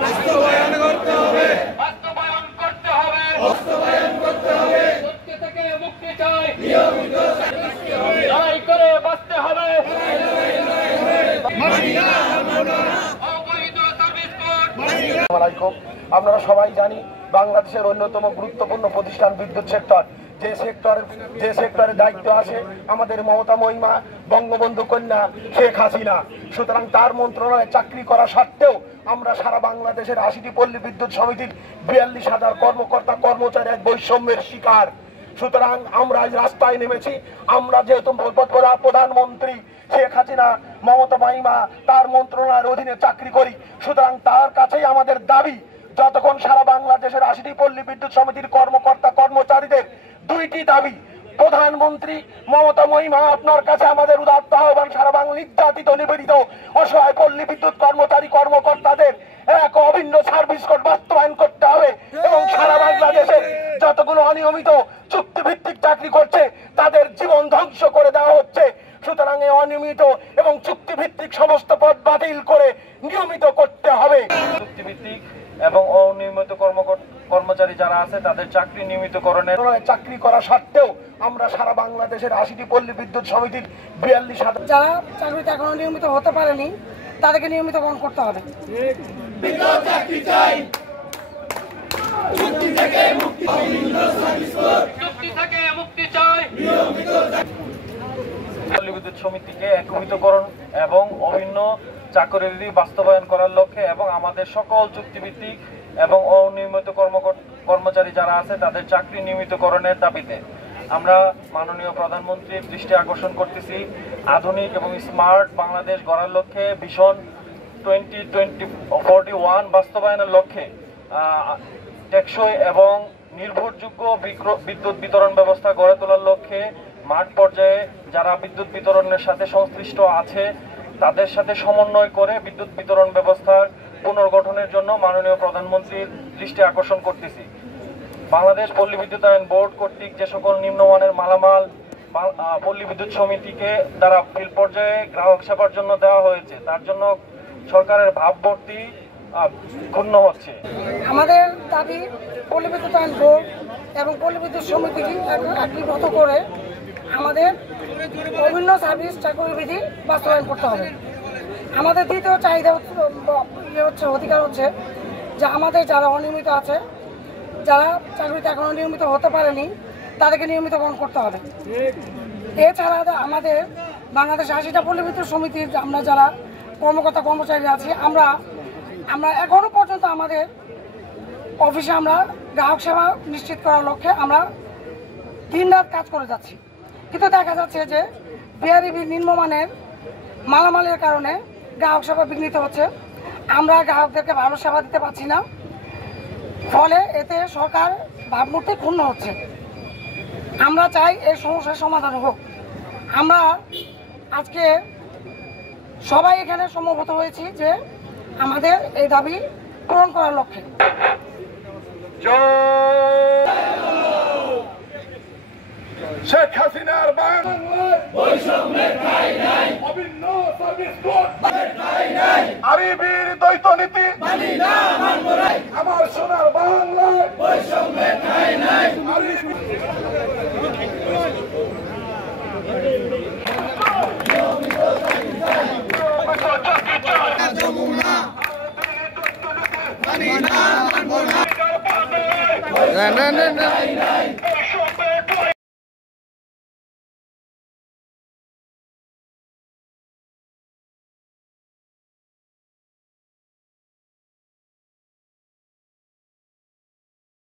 বাস্তবায়ন করতে হবে, বাস্তবায়ন করতে হবে, বাস্তবায়ন করতে হবে। সত্য থেকে মুক্তি চাই, নিয়মিত লড়াই করে বাঁচতে হবে। আপনারা সবাই জানি বাংলাদেশের অন্যতম গুরুত্বপূর্ণ প্রতিষ্ঠান বিদ্যুৎ সেক্টর, যে সেক্টরের দায়িত্ব আছে আমাদের মমতা মহিমা বঙ্গবন্ধু কন্যা শেখ হাসিনা। সুতরাং তার মন্ত্রণালয়ে চাকরি করা সত্ত্বেও আমরা সারা বাংলাদেশের ৮০টি পল্লী বিদ্যুৎ সমিতির ৪২,০০০ কর্মকর্তা কর্মচারী এক বৈষম্যের শিকার। সুতরাং আমরা আজ রাস্তায় নেমেছি। আমরা যেহেতু প্রধানমন্ত্রী শেখ হাসিনা মমতা মহিমা তার মন্ত্রণালয়ের অধীনে চাকরি করি, সুতরাং তার কাছেই আমাদের দাবি, যতক্ষণ সারা বাংলাদেশের ৮০টি পল্লী বিদ্যুৎ সমিতির কর্মকর্তা কর্মচারীদের দুইটি দাবি। প্রধানমন্ত্রী মমতা মহিমা আপনার কাছে আমাদের উদাত্ত আহ্বান, সারা বাংলা নির্যাতিত নিপীড়িত অসহায় পল্লী বিদ্যুৎ কর্মচারী কর্মকর্তাদের এক অভিন্ন সার্ভিস কোড বাস্তবায়ন করতে হবে এবং সারা বাংলাদেশের যতগুলো অনিয়মিত চুক্তিভিত্তিক চাকরি করছে তাদের জীবন ধ্বংস করে দেওয়া হচ্ছে। সুতরাং এই অনিয়মিত এবং চুক্তিভিত্তিক সমস্ত পদ বাতিল করে নিয়মিত করতে হবে। চুক্তিভিত্তিক এবং অনিয়মিত কর্মচারী যারা আছে তাদের চাকরি নিয়মিতকরণের চাকরি করা সত্ত্বেও আমরা সারা বাংলাদেশের ৮০টি পল্লী বিদ্যুৎ সমিতির ৪২,০০০ যারা চাকরিতে এখনো নিয়মিত হতে পারেনি তাদেরকে নিয়মিতকরণ করতে হবে। পল্লী বিদ্যুৎ সমিতিকে একীভূতকরণ এবং অভিন্ন চাকরি বাস্তবায়ন করার লক্ষ্যে এবং আমাদের সকল চুক্তিভিত্তিক এবং অনিয়মিত কর্মচারী যারা আছে তাদের চাকরি নিয়মিতকরণের দাবিতে আমরা মাননীয় প্রধানমন্ত্রীর দৃষ্টি আকর্ষণ করতেছি। আধুনিক এবং স্মার্ট বাংলাদেশ গড়ার লক্ষ্যে ভিশন 2041 বাস্তবায়নের লক্ষ্যে টেকসই এবং নির্ভরযোগ্য বিদ্যুৎ বিতরণ ব্যবস্থা গড়ে তোলার লক্ষ্যে মাঠ পর্যায়ে যারা বিদ্যুৎ বিতরণের সাথে সংশ্লিষ্ট আছে তাদের সাথে সমন্বয় করে বিদ্যুৎ বিতরণ ব্যবস্থার পুনর্গঠনের জন্য মাননীয় প্রধানমন্ত্রীর দৃষ্টি আকর্ষণ করতেছি। বাংলাদেশ পল্লী বিদ্যুতায়ন বোর্ড কর্তৃক যে সকল নিম্নমানের মালামাল পল্লী বিদ্যুৎ সমিতিকে দ্বারা ফিল্ড পর্যায়ে গ্রাহক সেবার জন্য দেওয়া হয়েছে, তার জন্য সরকারের ভাবমূর্তি ক্ষুণ্ণ হচ্ছে। আমাদের দাবি পল্লী বিদ্যুতায়ন বোর্ড এবং পল্লী বিদ্যুৎ সমিতিকে একীভূত করে আমাদের অভিন্ন সার্ভিস চাকরিবিধি বাস্তবায়ন করতে হবে। আমাদের দ্বিতীয় চাহিদা অধিকার হচ্ছে যে আমাদের যারা অনিয়মিত আছে, যারা চাকরিতে এখনো নিয়মিত হতে পারেনি তাদেরকে নিয়মিতকরণ করতে হবে। এছাড়া আমাদের বাংলাদেশ ৮০টা পল্লী বিদ্যুৎ সমিতির আমরা যারা কর্মকর্তা কর্মচারী আছি আমরা এখনো পর্যন্ত আমাদের অফিসে আমরা গ্রাহক সেবা নিশ্চিত করার লক্ষ্যে আমরা দিনরাত কাজ করে যাচ্ছি, কিন্তু দেখা যাচ্ছে যে বিআরইবি নিম্নমানের মালামালের কারণে গ্রাহক সেবা বিঘ্নিত হচ্ছে। আমরা গ্রাহকদেরকে ভালো সেবা দিতে পারছি না, ফলে এতে সরকার ভাবমূর্তি ক্ষুণ্ণ হচ্ছে। আমরা চাই এই সমস্যার সমাধান হোক। আমরা আজকে সবাই এখানে সমবেত হয়েছি যে আমাদের এই দাবি পূরণ করার লক্ষ্যে। শেখ হাসিনার আরিবির দ্বৈত নীতি আমার সোনার বাংলায় বৈষম্যের ঠাঁই নাই। না